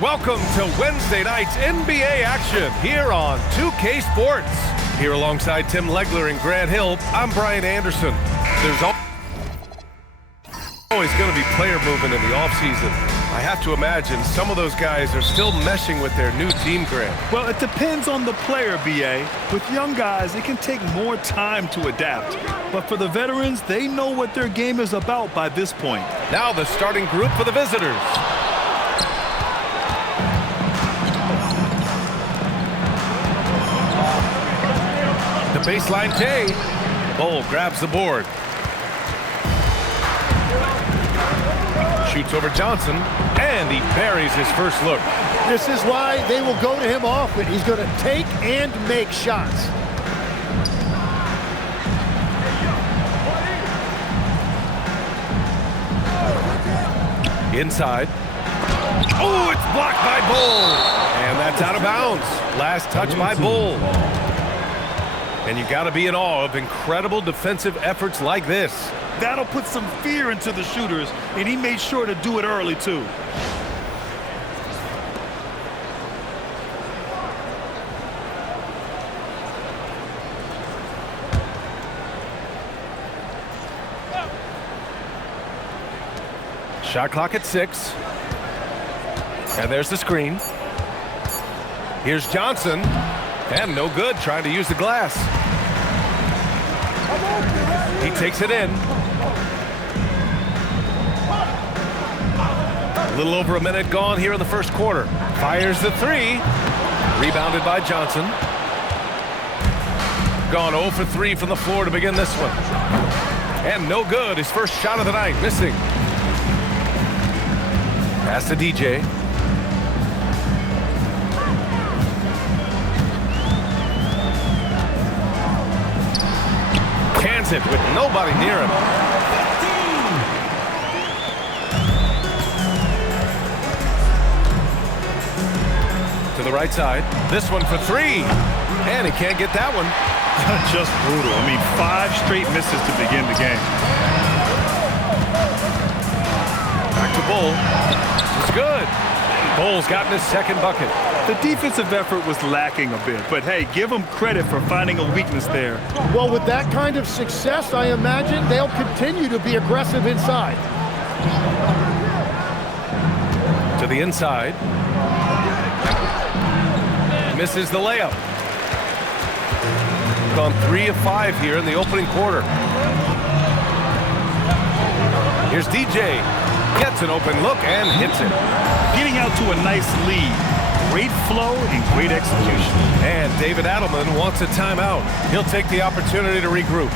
Welcome to Wednesday night's NBA action here on 2K Sports. Here alongside Tim Legler and Grant Hill, I'm Brian Anderson. There's always going to be player movement in the offseason. I have to imagine some of those guys are still meshing with their new team, Grant. Well, it depends on the player, BA. With young guys, it can take more time to adapt. But for the veterans, they know what their game is about by this point. Now the starting group for the visitors. The baseline K. Bull grabs the board. Shoots over Johnson, and he buries his first look. This is why they will go to him often. He's going to take and make shots. Inside. Oh, it's blocked by Bull. And that's out of bounds. Last touch by Bull. And you got to be in awe of incredible defensive efforts like this. That'll put some fear into the shooters, and he made sure to do it early, too. Shot clock at 6. And there's the screen. Here's Johnson. And no good, trying to use the glass. He takes it in. A little over a minute gone here in the first quarter. Fires the 3. Rebounded by Johnson. Gone 0 for 3 from the floor to begin this one. And no good. His first shot of the night, missing. Pass to DJ. Cans it with nobody near him. To the right side. This one for 3. And he can't get that one. Just brutal. I mean, 5 straight misses to begin the game. Back to Bull. It's good. Bull's gotten his second bucket. The defensive effort was lacking a bit, but hey, give them credit for finding a weakness there. Well, with that kind of success, I imagine they'll continue to be aggressive inside. To the inside. Misses the layup. Gone 3 of 5 here in the opening quarter. Here's DJ. Gets an open look and hits it. Getting out to a nice lead. Great flow and great execution. And David Adelman wants a timeout. He'll take the opportunity to regroup.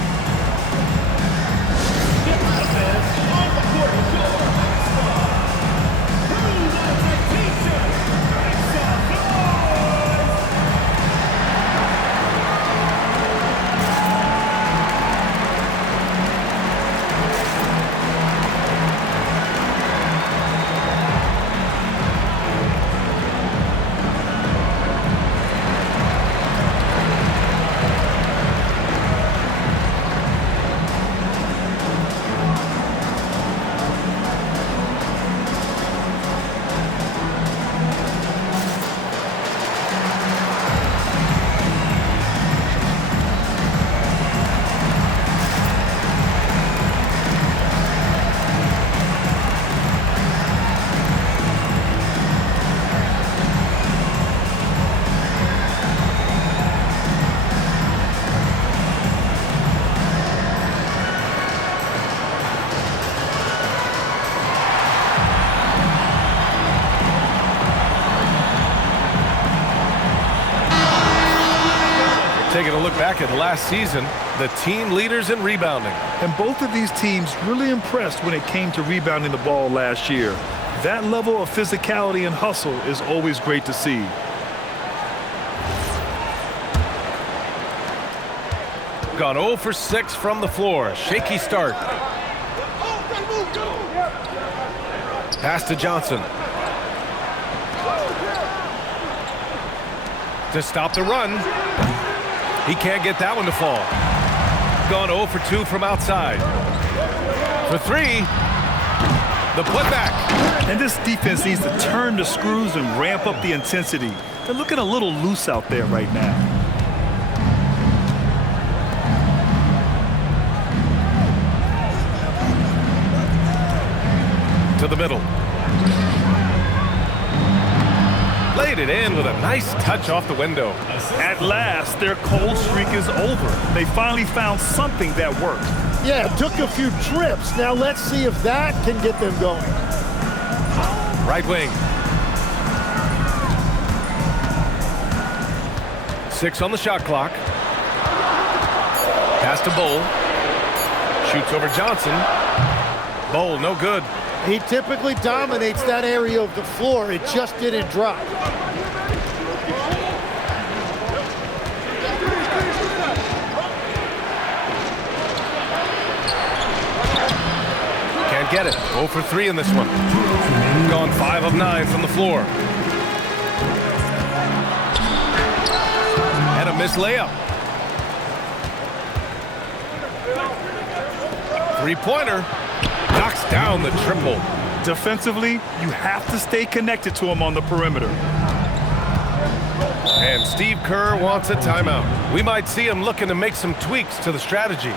Taking a look back at last season, the team leaders in rebounding. And both of these teams really impressed when it came to rebounding the ball last year. That level of physicality and hustle is always great to see. Gone 0 for 6 from the floor. Shaky start. Pass to Johnson. To stop the run. He can't get that one to fall. Gone 0 for 2 from outside. For 3. The putback. And this defense needs to turn the screws and ramp up the intensity. They're looking a little loose out there right now. To the middle. Laid it in with a nice touch off the window. At last, their cold streak is over. They finally found something that worked. Yeah, it took a few trips. Now let's see if that can get them going. Right wing. 6 on the shot clock. Pass to Bowl. Shoots over Johnson. Bowl, no good. He typically dominates that area of the floor. It just didn't drop. Can't get it. 0 for 3 in this one. Gone 5 of 9 from the floor. And a missed layup. Three-pointer. Knocks down the triple. Defensively, you have to stay connected to him on the perimeter. And Steve Kerr wants a timeout. We might see him looking to make some tweaks to the strategy.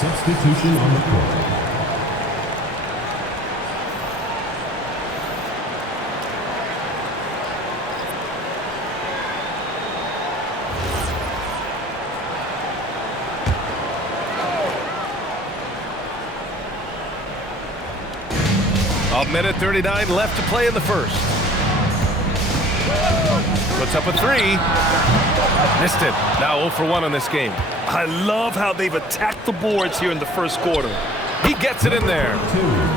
Substitution on the court. A minute 39 left to play in the first. Puts up a 3. Missed it. Now 0 for 1 in this game. I love how they've attacked the boards here in the first quarter. He gets it in there.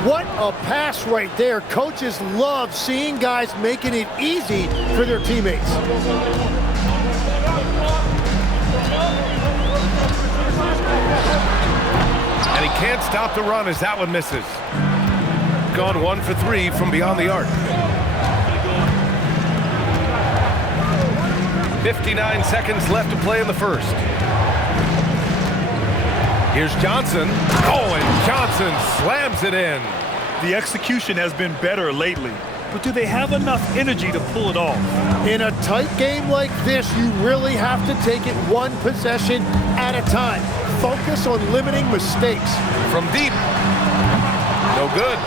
What a pass right there. Coaches love seeing guys making it easy for their teammates. And he can't stop the run as that one misses. Gone 1 for 3 from beyond the arc. 59 seconds left to play in the first. Here's Johnson. Oh, and Johnson slams it in. The execution has been better lately, but do they have enough energy to pull it off? In a tight game like this, you really have to take it one possession at a time. Focus on limiting mistakes. From deep. No good.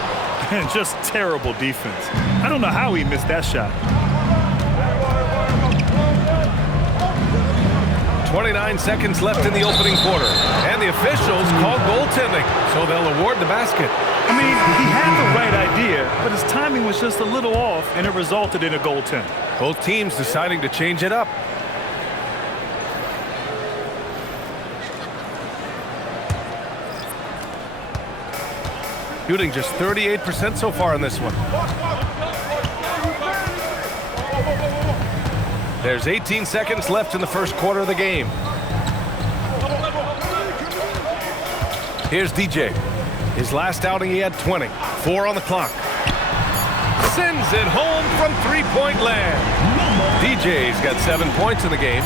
And just terrible defense. I don't know how he missed that shot. 29 seconds left in the opening quarter. And the officials call goaltending, so they'll award the basket. I mean, he had the right idea, but his timing was just a little off, and it resulted in a goaltend. Both teams deciding to change it up. Shooting just 38% so far in this one. There's 18 seconds left in the first quarter of the game. Here's DJ. His last outing, he had 20. 4 on the clock. Sends it home from three-point land. DJ's got 7 points in the game.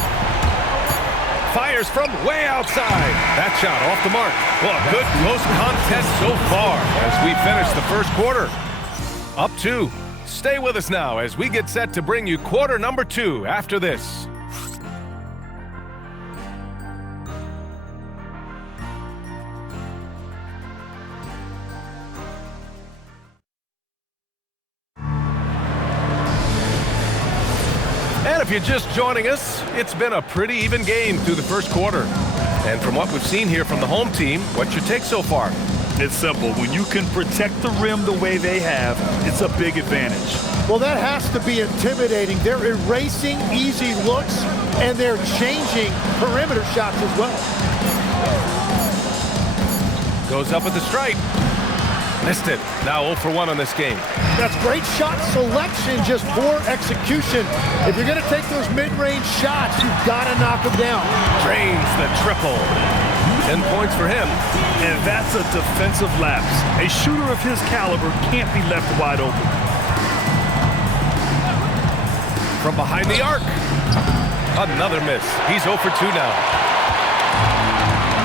Fires from way outside. That shot off the mark. Well, a good close contest so far as we finish the first quarter. Up 2. Stay with us now as we get set to bring you quarter number 2 after this. And if you're just joining us, it's been a pretty even game through the first quarter. And from what we've seen here from the home team, what's your take so far? It's simple. When you can protect the rim the way they have, it's a big advantage. Well, that has to be intimidating. They're erasing easy looks, and they're changing perimeter shots as well. Goes up at the stripe. Missed it. Now 0 for 1 on this game. That's great shot selection, just poor execution. If you're going to take those mid-range shots, you've got to knock them down. Drains the triple. 10 points for him. And that's a defensive lapse. A shooter of his caliber can't be left wide open. From behind the arc. Another miss. He's 0 for 2 now.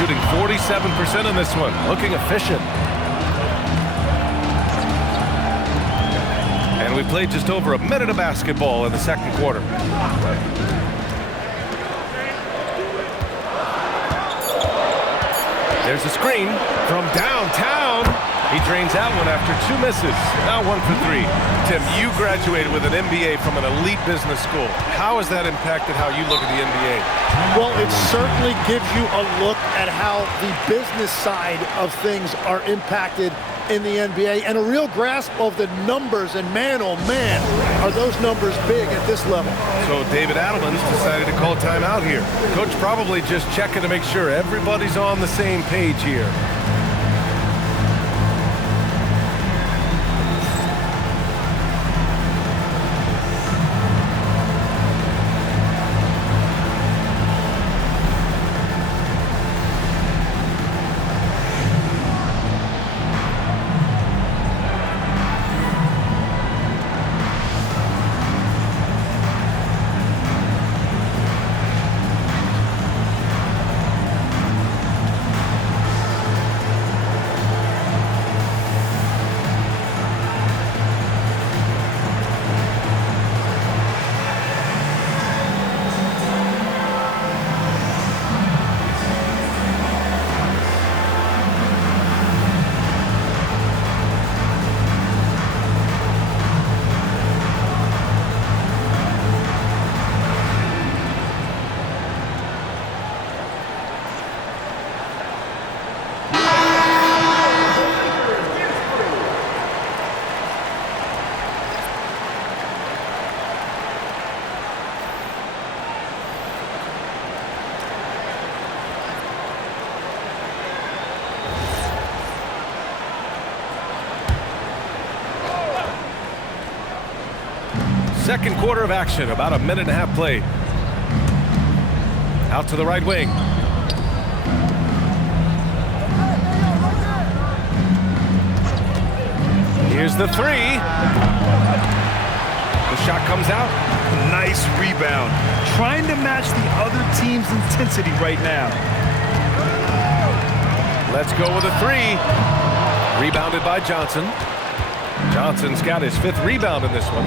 Shooting 47% on this one. Looking efficient. And we played just over a minute of basketball in the second quarter. There's a screen from downtown. He drains that one after 2 misses. Now 1 for 3. Tim, you graduated with an MBA from an elite business school. How has that impacted how you look at the NBA? Well, it certainly gives you a look at how the business side of things are impacted in the NBA and a real grasp of the numbers. And man, oh man, are those numbers big at this level. So David Adelman's decided to call timeout here. Coach probably just checking to make sure everybody's on the same page here. Second quarter of action, about a minute and a half played. Out to the right wing. Here's the 3. The shot comes out. Nice rebound. Trying to match the other team's intensity right now. Let's go with a 3. Rebounded by Johnson. Johnson's got his 5th rebound in this one.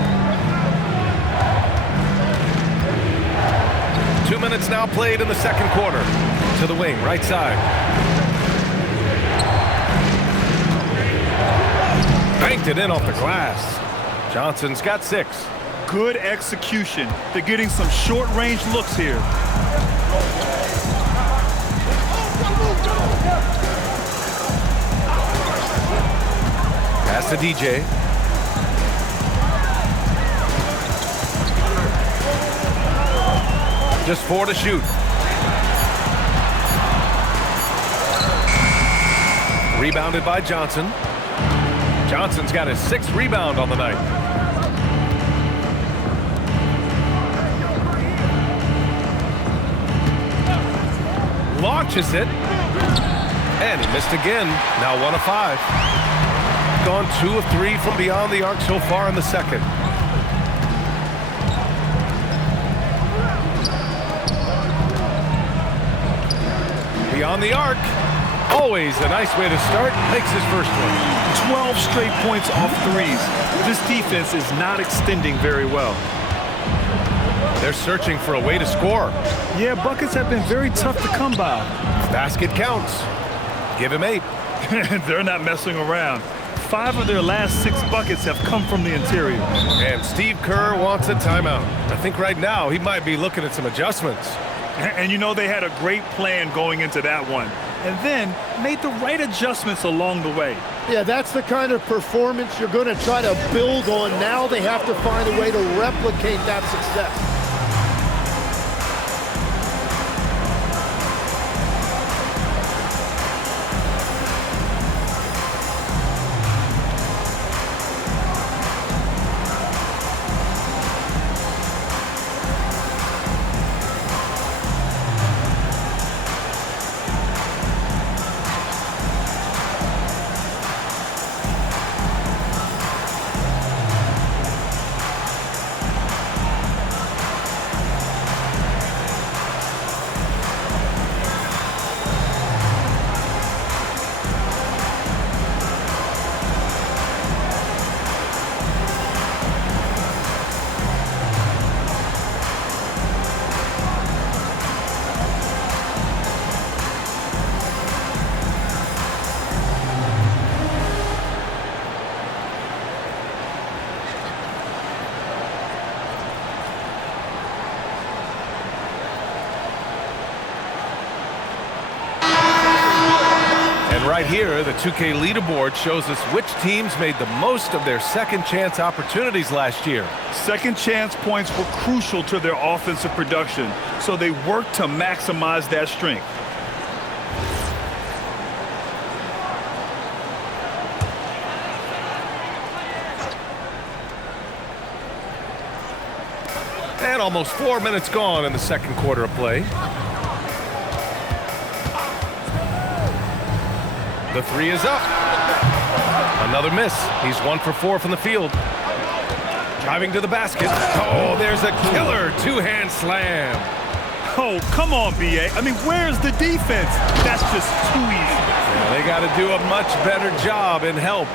2 minutes now played in the second quarter. To the wing, right side. Banked it in off the glass. Johnson's got 6. Good execution. They're getting some short-range looks here. Pass to DJ. Just 4 to shoot. Rebounded by Johnson. Johnson's got his 6th rebound on the night. Launches it. And he missed again. Now 1 of 5. Gone 2 of 3 from beyond the arc so far in the second. Beyond the arc. Always a nice way to start. Makes his first one. 12 straight points off threes. This defense is not extending very well. They're searching for a way to score. Yeah, buckets have been very tough to come by. Basket counts. Give him 8. They're not messing around. 5 of their last 6 buckets have come from the interior. And Steve Kerr wants a timeout. I think right now he might be looking at some adjustments. And you know they had a great plan going into that one. And then made the right adjustments along the way. Yeah, that's the kind of performance you're going to try to build on. Now they have to find a way to replicate that success. And right here, the 2K leaderboard shows us which teams made the most of their second chance opportunities last year. Second chance points were crucial to their offensive production, so they worked to maximize that strength. And almost 4 minutes gone in the second quarter of play. The three is up. Another miss. He's 1 for 4 from the field. Driving to the basket. Oh, there's a killer two-hand slam. Oh, come on, BA. I mean, where's the defense? That's just too easy. Yeah, they got to do a much better job in help.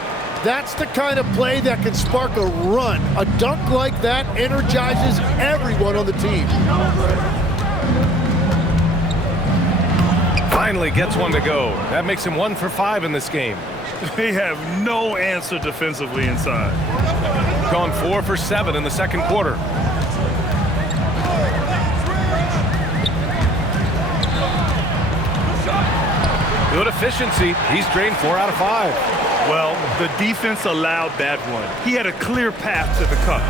That's the kind of play that can spark a run. A dunk like that energizes everyone on the team. Finally gets one to go. That makes him 1 for 5 in this game. They have no answer defensively inside. Gone 4 for 7 in the second quarter. Good efficiency. He's drained 4 out of 5. Well, the defense allowed that one. He had a clear path to the cup.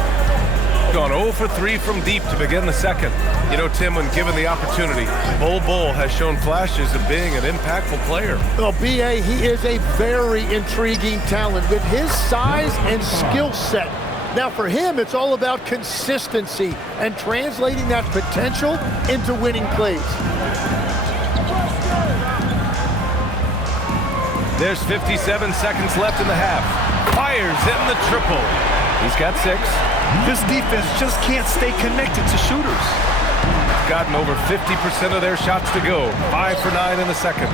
Gone 0 for 3 from deep to begin the second. You know, Tim, when given the opportunity, Bull has shown flashes of being an impactful player. Well, BA, he is a very intriguing talent with his size and skill set. Now, for him, it's all about consistency and translating that potential into winning plays. There's 57 seconds left in the half. Fires in the triple. He's got 6. This defense just can't stay connected to shooters. Gotten over 50% of their shots to go. 5 for 9 in the second.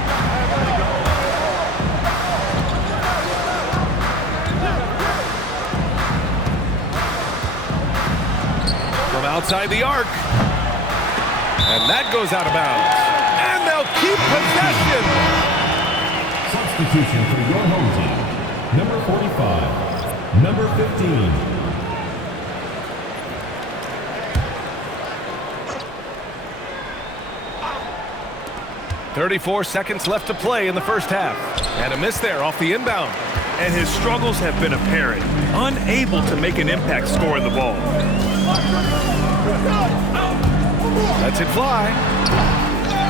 From outside the arc. And that goes out of bounds. And they'll keep possession. Substitution for your home team. Number 45, number 15. "34 seconds left to play in the first half. And a miss there off the inbound. And his struggles have been apparent. Unable to make an impact scoring the ball. Lets it fly.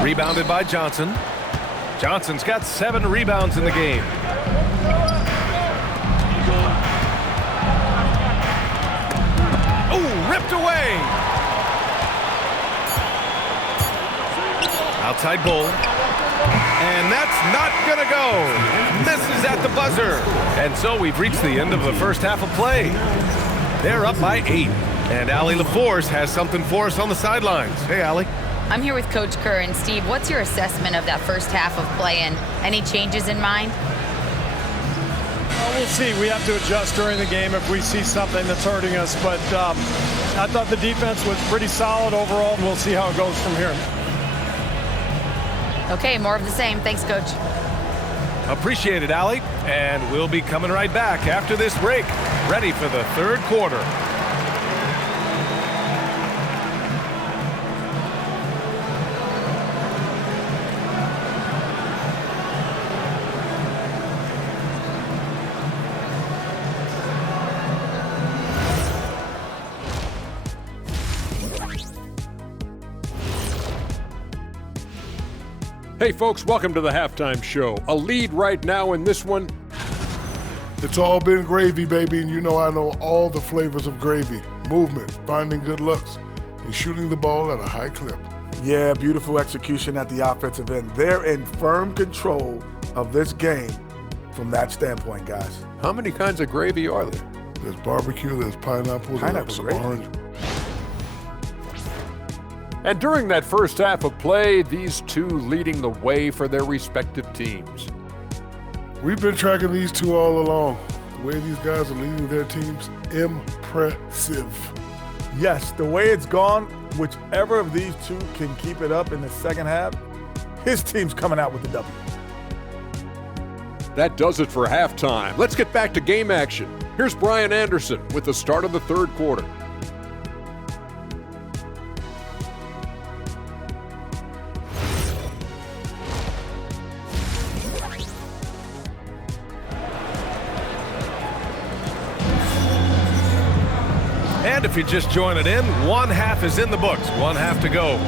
Rebounded by Johnson. Johnson's got 7 rebounds in the game. Oh, ripped away. Outside Bull. And that's not going to go. Misses at the buzzer. And so we've reached the end of the first half of play. They're up by 8. And Allie LaForce has something for us on the sidelines. Hey, Allie. I'm here with Coach Kerr. And Steve, what's your assessment of that first half of play and any changes in mind? Well, we'll see. We have to adjust during the game if we see something that's hurting us. But I thought the defense was pretty solid overall. We'll see how it goes from here. Okay, more of the same. Thanks, Coach. Appreciate it, Allie. And we'll be coming right back after this break, ready for the third quarter. Hey folks, welcome to the halftime show. A lead right now in this one. It's all been gravy, baby, and you know I know all the flavors of gravy. Movement, finding good looks, and shooting the ball at a high clip. Yeah, beautiful execution at the offensive end. They're in firm control of this game from that standpoint, guys. How many kinds of gravy are there? There's barbecue, there's pineapple, there's gravy. orange. And during that first half of play, these two leading the way for their respective teams. We've been tracking these two all along. The way these guys are leading their teams, impressive. Yes, the way it's gone, whichever of these two can keep it up in the second half, his team's coming out with the W. That does it for halftime. Let's get back to game action. Here's Brian Anderson with the start of the third quarter. And if you're just joining in, one half is in the books. One half to go.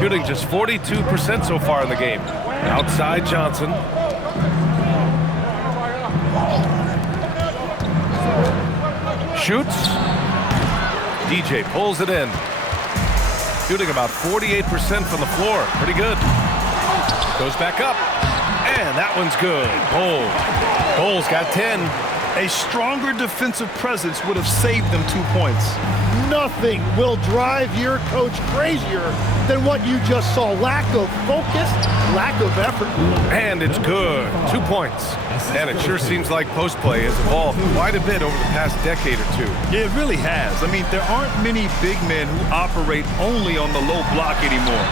Shooting just 42% so far in the game. Outside Johnson. Shoots. DJ pulls it in. Shooting about 48% from the floor. Pretty good. Goes back up. And that one's good. Bull's got 10. A stronger defensive presence would have saved them 2 points. Nothing will drive your coach crazier than what you just saw. Lack of focus, lack of effort. And it's good. 2 points. And it sure seems like post play has evolved quite a bit over the past decade or two. Yeah, it really has. I mean, there aren't many big men who operate only on the low block anymore.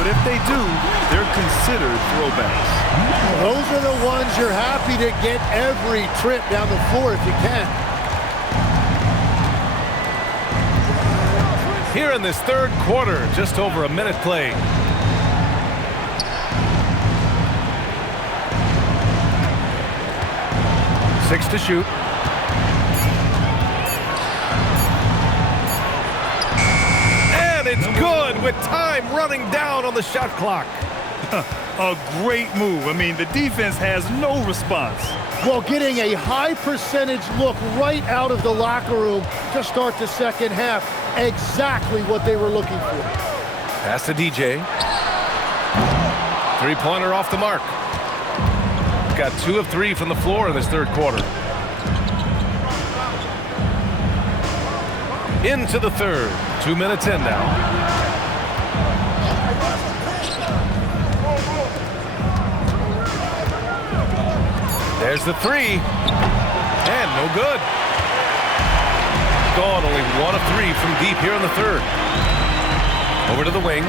But if they do, they're considered throwbacks. Those are the ones you're happy to get every trip down the floor if you can. Here in this third quarter, just over a minute played. Six to shoot. And it's good with time running down on the shot clock. A great move. I mean, the defense has no response. Well, getting a high percentage look right out of the locker room to start the second half. Exactly what they were looking for. Pass to DJ. Three-pointer off the mark. Got 2 of 3 from the floor in this third quarter. Into the third. 2 minutes in now. There's the 3. And no good. Gone, only 1 of 3 from deep here in the third. Over to the wing.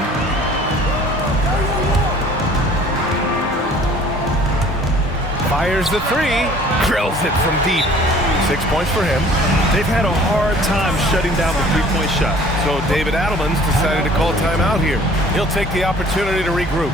Fires the 3. Drills it from deep. 6 points for him. They've had a hard time shutting down the three-point shot. So David Adelman's decided to call timeout here. He'll take the opportunity to regroup.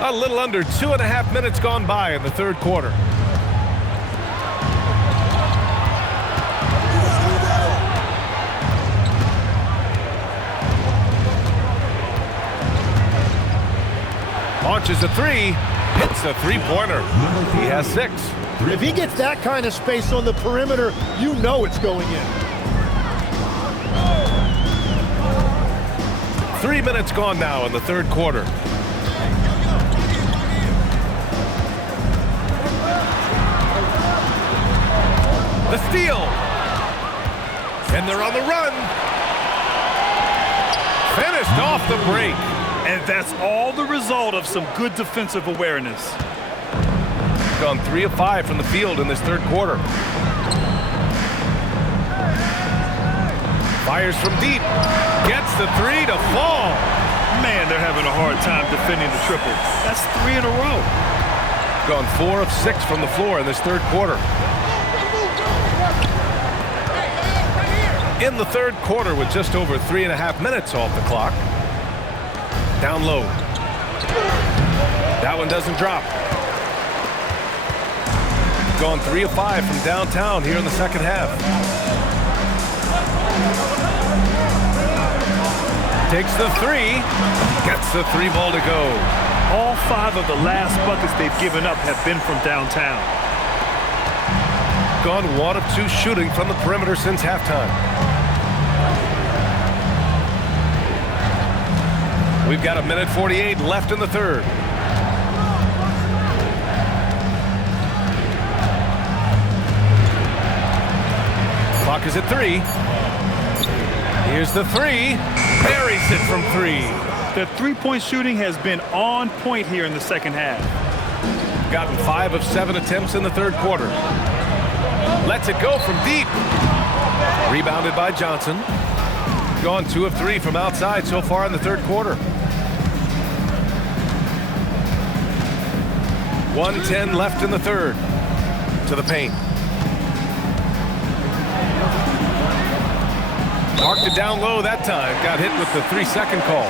A little under 2.5 minutes gone by in the third quarter. Launches a 3. Hits a three-pointer. He has 6. If he gets that kind of space on the perimeter, you know it's going in. 3 minutes gone now in the third quarter. The steal. And they're on the run. Finished off the break. And that's all the result of some good defensive awareness. Gone 3 of 5 from the field in this third quarter. Fires from deep. Gets the 3 to fall. Man, they're having a hard time defending the triple. That's 3 in a row. Gone 4 of 6 from the floor in this third quarter. In the third quarter with just over 3.5 minutes off the clock. Down low. That one doesn't drop. Gone 3 of 5 from downtown here in the second half. Takes the 3. Gets the 3 ball to go. All 5 of the last buckets they've given up have been from downtown. Gone 1 of 2 shooting from the perimeter since halftime. We've got 1:48 left in the third. Clock is at 3. Here's the 3. Buries it from 3. The three-point shooting has been on point here in the second half. Gotten 5 of 7 attempts in the third quarter. Lets it go from deep. Rebounded by Johnson. Gone 2 of 3 from outside so far in the third quarter. 1:10 left in the third. To the paint. Marked it down low that time. Got hit with the 3-second call.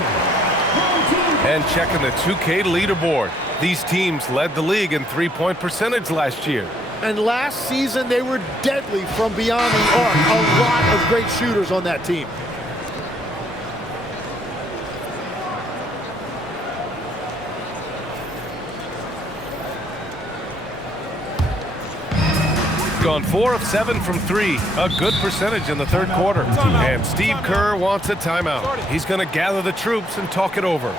And checking the 2K leaderboard. These teams led the league in three-point percentage last year. And last season, they were deadly from beyond the arc. A lot of great shooters on that team. Gone 4 of 7 from 3. A good percentage in the third quarter. And Steve Kerr wants a timeout. He's going to gather the troops and talk it over.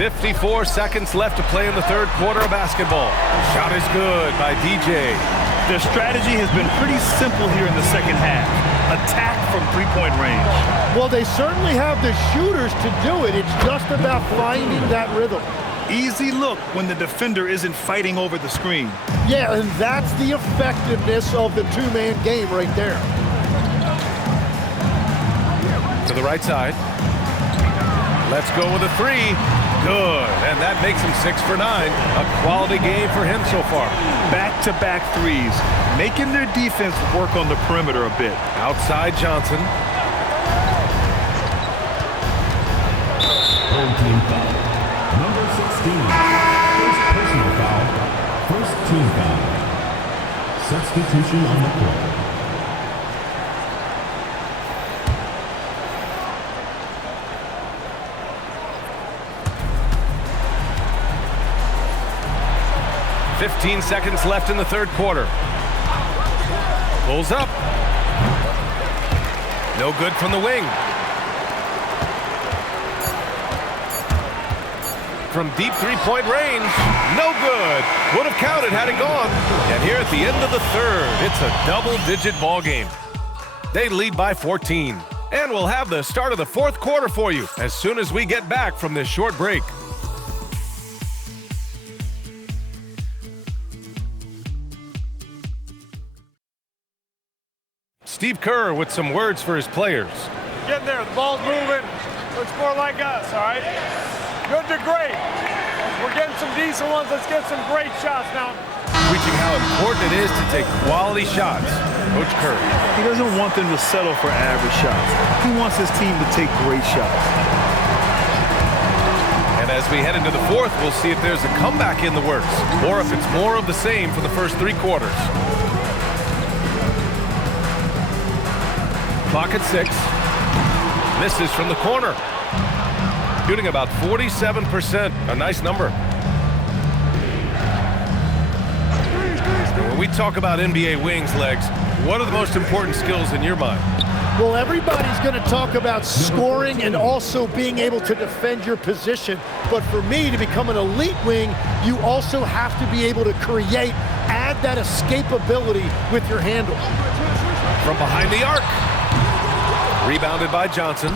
.54 seconds left to play in the third quarter of basketball. Shot is good by DJ. Their strategy has been pretty simple here in the second half. Attack from three-point range. Well, they certainly have the shooters to do it. It's just about finding that rhythm. Easy look when the defender isn't fighting over the screen. Yeah, and that's the effectiveness of the two-man game right there. To the right side. Let's go with a 3. Good, and that makes him 6 for 9. A quality game for him so far. Back-to-back threes, making their defense work on the perimeter a bit. Outside Johnson. Home team foul. Number 16. First personal foul. First team foul. Substitution on the court. 15 seconds left in the third quarter. Pulls up. No good from the wing. From deep three-point range, no good. Would have counted had it gone. And here at the end of the third, it's a double-digit ball game. They lead by 14. And we'll have the start of the fourth quarter for you as soon as we get back from this short break. Steve Kerr with some words for his players. Getting there, the ball's moving. Looks more like us, all right? Good to great. We're getting some decent ones. Let's get some great shots now. Preaching how important it is to take quality shots. Coach Kerr. He doesn't want them to settle for average shots. He wants his team to take great shots. And as we head into the fourth, we'll see if there's a comeback in the works or if it's more of the same for the first three quarters. Clock at 6. Misses from the corner. Shooting about 47%. A nice number. When we talk about NBA wings, Legs, what are the most important skills in your mind? Well, everybody's going to talk about scoring and also being able to defend your position. But for me, to become an elite wing, you also have to be able to create, add that escapability with your handle. From behind the arc. Rebounded by Johnson.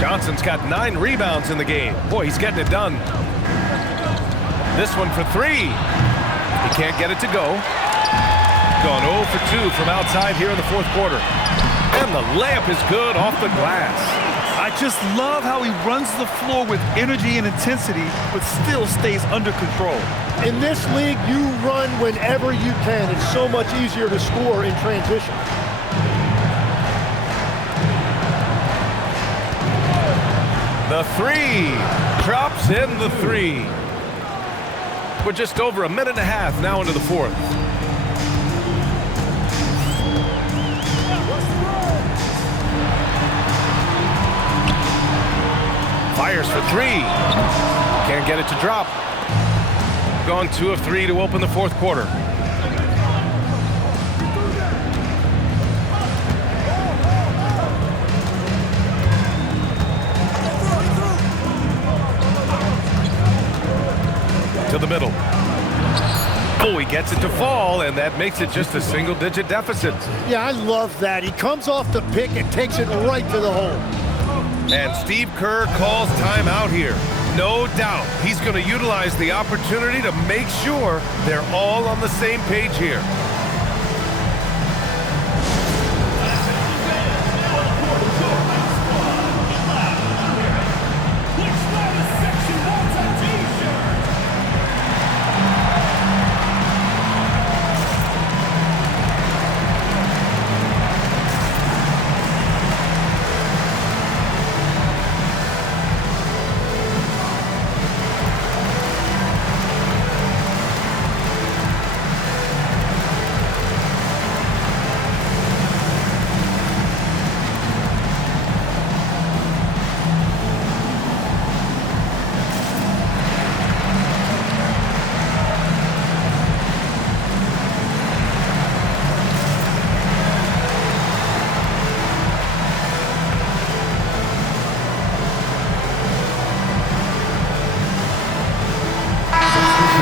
Johnson's got 9 rebounds in the game. Boy, he's getting it done. This one for 3. He can't get it to go. Gone 0 for 2 from outside here in the fourth quarter. And the layup is good off the glass. I just love how he runs the floor with energy and intensity, but still stays under control. In this league, you run whenever you can. It's so much easier to score in transition. The 3. Drops in the 3. We're just over a minute and a half now into the fourth. Fires for 3. Can't get it to drop. Gone 2 of 3 to open the fourth quarter. To the middle. Oh, he gets it to fall, and that makes it just a single-digit deficit. Yeah, I love that. He comes off the pick and takes it right to the hole. And Steve Kerr calls timeout here. No doubt he's going to utilize the opportunity to make sure they're all on the same page here.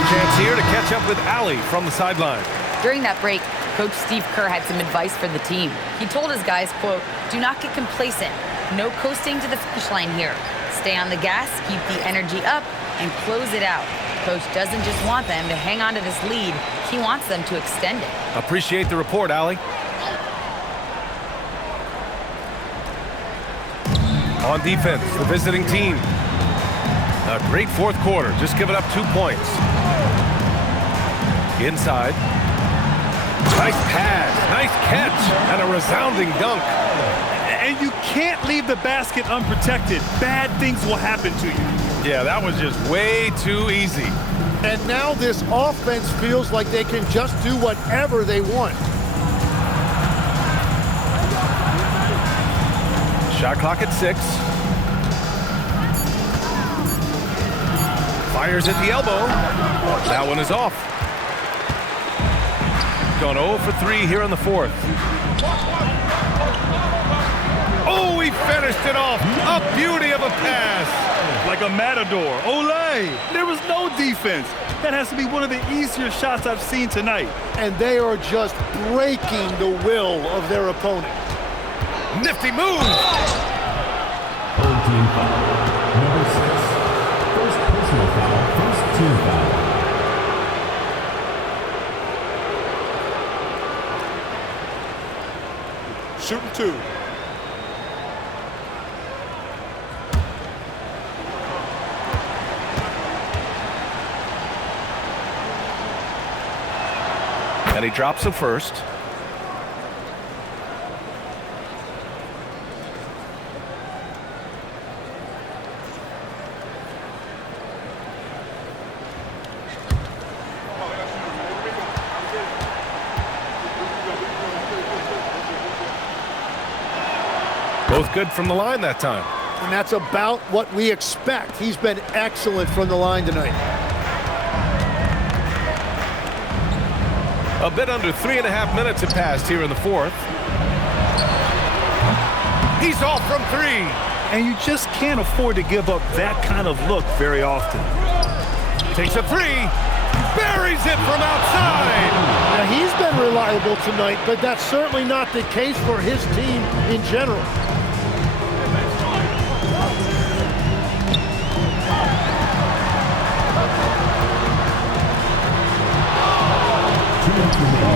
Chance here to catch up with Allie from the sideline. During that break, Coach Steve Kerr had some advice for the team. He told his guys, quote, "Do not get complacent. No coasting to the finish line here. Stay on the gas, keep the energy up, and close it out." Coach doesn't just want them to hang on to this lead. He wants them to extend it. Appreciate the report, Allie. On defense, the visiting team. A great fourth quarter, just giving up 2 points. Inside. Nice pass, nice catch, and a resounding dunk. And you can't leave the basket unprotected. Bad things will happen to you. Yeah, that was just way too easy. And now this offense feels like they can just do whatever they want. Shot clock at 6. Fires at the elbow. That one is off. Gone 0 for 3 here in the fourth. Oh, he finished it off. A beauty of a pass. Like a matador. Olay! There was no defense. That has to be one of the easier shots I've seen tonight. And they are just breaking the will of their opponent. Nifty move. Home team foul. Number 6. First personal foul. First team foul. Shooting 2. And he drops the first. Both good from the line that time. And that's about what we expect. He's been excellent from the line tonight. A bit under 3.5 minutes have passed here in the fourth. He's off from 3. And you just can't afford to give up that kind of look very often. Takes a 3. Buries it from outside. Now, he's been reliable tonight, but that's certainly not the case for his team in general.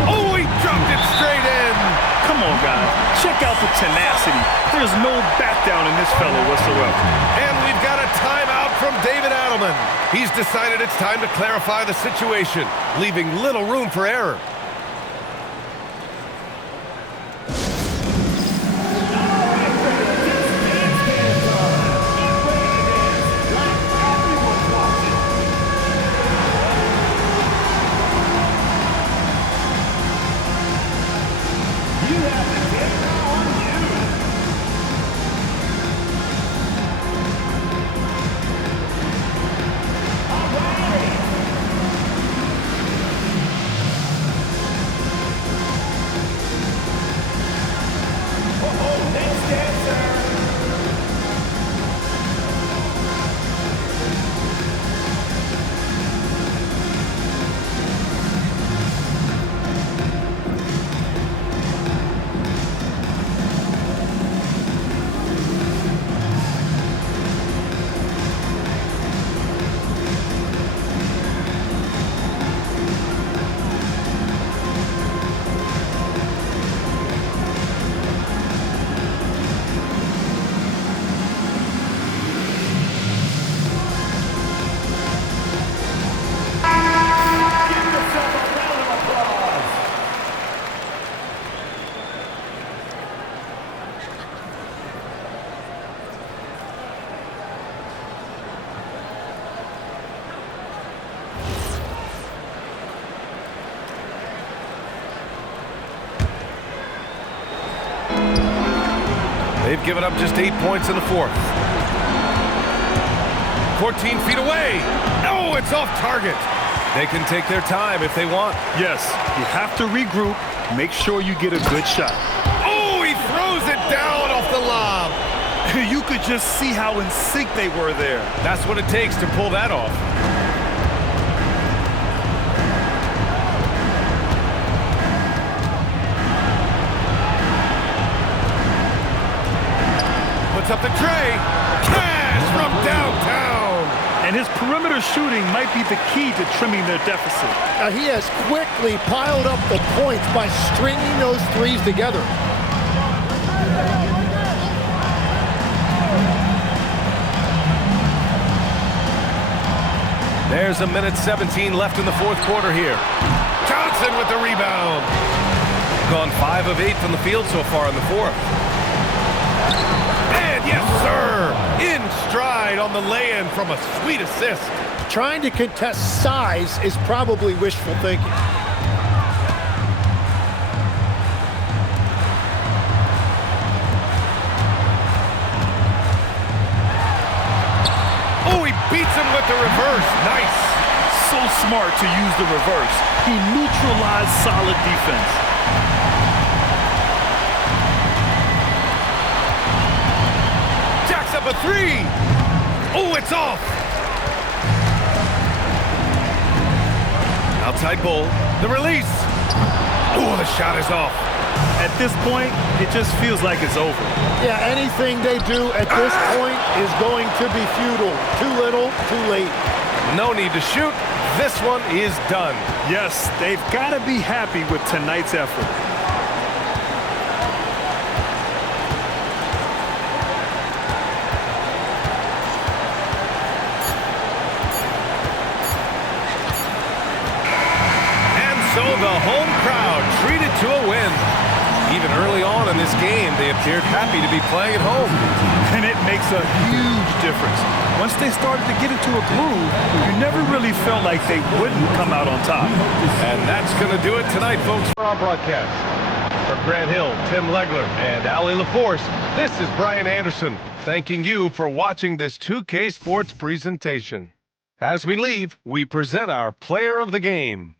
Oh, he dropped it straight in. Come on, guys. Check out the tenacity. There's no back down in this fellow whatsoever. And we've got a timeout from David Adelman. He's decided it's time to clarify the situation, leaving little room for error. They've given up just 8 points in the fourth. 14 feet away. Oh, it's off target. They can take their time if they want. Yes, you have to regroup. Make sure you get a good shot. Oh, he throws it down off the lob. You could just see how in sync they were there. That's what it takes to pull that off. Puts up the tray. Cash from downtown. And his perimeter shooting might be the key to trimming their deficit. He has quickly piled up the points by stringing those threes together. There's a minute 17 left in the fourth quarter here. Johnson with the rebound. Gone 5 of 8 from the field so far in the fourth. And yes, sir, in stride on the lay-in from a sweet assist. Trying to contest size is probably wishful thinking. Oh, he Beats him with the reverse. Nice. So smart to use the reverse. He neutralized solid defense. Jacks up a three. Oh, it's off. Outside Bull. The release. Oh, the shot is off. At this point, it just feels like it's over. Yeah, anything they do at this point is going to be futile. Too little, too late. No need to shoot. This one is done. Yes, they've got to be happy with tonight's effort. And so the home crowd treated to a win. Even early on in this game, they appeared happy to be playing at home. And it makes a huge difference. Once they started to get into a groove, you never really felt like they wouldn't come out on top. And that's going to do it tonight, folks, for our broadcast. For Grant Hill, Tim Legler, and Allie LaForce, this is Brian Anderson, thanking you for watching this 2K Sports presentation. As we leave, we present our player of the game.